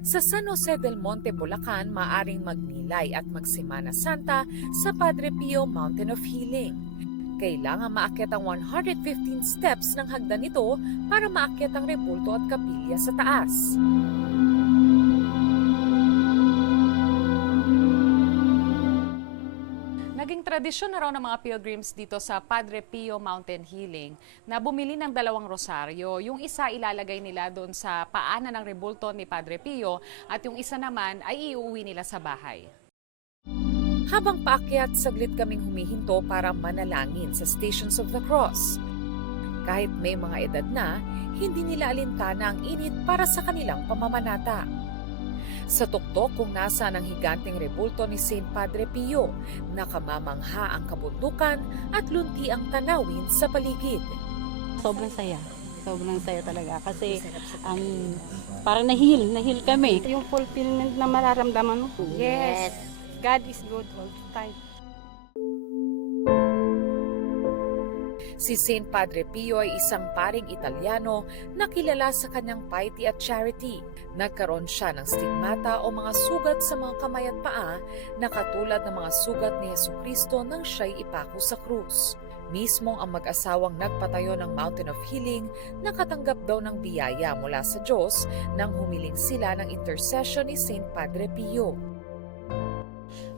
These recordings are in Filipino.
Sa San Jose del Monte, Bulacan, maaring magnilay at magsimana Santa sa Padre Pio Mountain of Healing. Kailangan maakyat ang 115 steps ng hagdan nito para maakyat ang rebulto at kapilya sa taas. Naging tradisyon na raw ng mga pilgrims dito sa Padre Pio Mountain Healing na bumili ng 2 rosaryo. Yung isa ilalagay nila doon sa paanan ng rebulto ni Padre Pio at yung isa naman ay iuwi nila sa bahay. Habang paakyat, saglit kaming humihinto para manalangin sa Stations of the Cross. Kahit may mga edad na, hindi nila alintana ang init para sa kanilang pamamanata. Sa tuktok kung nasaan ang higanteng rebulto ni St. Padre Pio, nakamamangha ang kabundukan at lunti ang tanawin sa paligid. Sobrang saya. Sobrang saya talaga kasi parang nahil kami. Yung fulfillment na mararamdaman mo. Yes. God is good all the time. Si St. Padre Pio ay isang paring Italyano na kilala sa kanyang piety at charity. Nagkaroon siya ng stigmata o mga sugat sa mga kamay at paa na katulad ng mga sugat ni Jesucristo nang siya'y ipako sa krus. Mismong ang mag-asawang nagpatayo ng Mountain of Healing nakatanggap daw ng biyaya mula sa Diyos nang humiling sila ng intercession ni St. Padre Pio.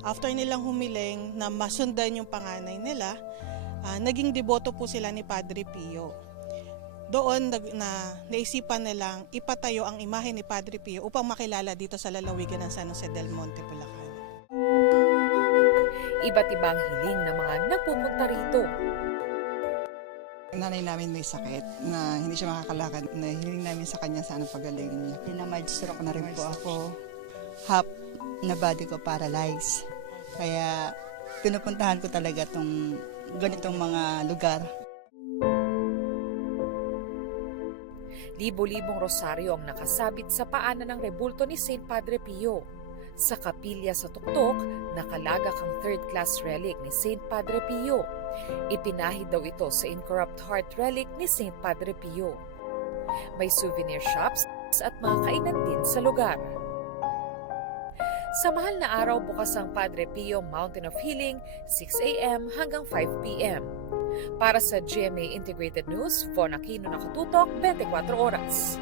After nilang humiling na masundan yung panganay nila, naging deboto po sila ni Padre Pio. Doon naisipan nilang ipatayo ang imahe ni Padre Pio upang makilala dito sa lalawigan ng San Jose del Monte, Bulacan. Iba't ibang hiling ng mga nagpupunta rito. Nanay namin may sakit na hindi siya makakalakad. Nahiling namin sa kanya sana pagalingin niya. Na-mild stroke na rin po ako. Half na body ko paralyzed. Kaya pinupuntahan ko talaga tong ganitong mga lugar. Libo-libong rosaryo ang nakasabit sa paanan ng rebulto ni St. Padre Pio. Sa kapilya sa tuktok, nakalagak ang third-class relic ni St. Padre Pio. Ipinahid daw ito sa incorrupt heart relic ni St. Padre Pio. May souvenir shops at mga kainan din sa lugar. Sa mahal na araw, bukas ang Padre Pio Mountain of Healing, 6 a.m. hanggang 5 p.m. Para sa GMA Integrated News, Von Aquino, nakatutok 24 oras.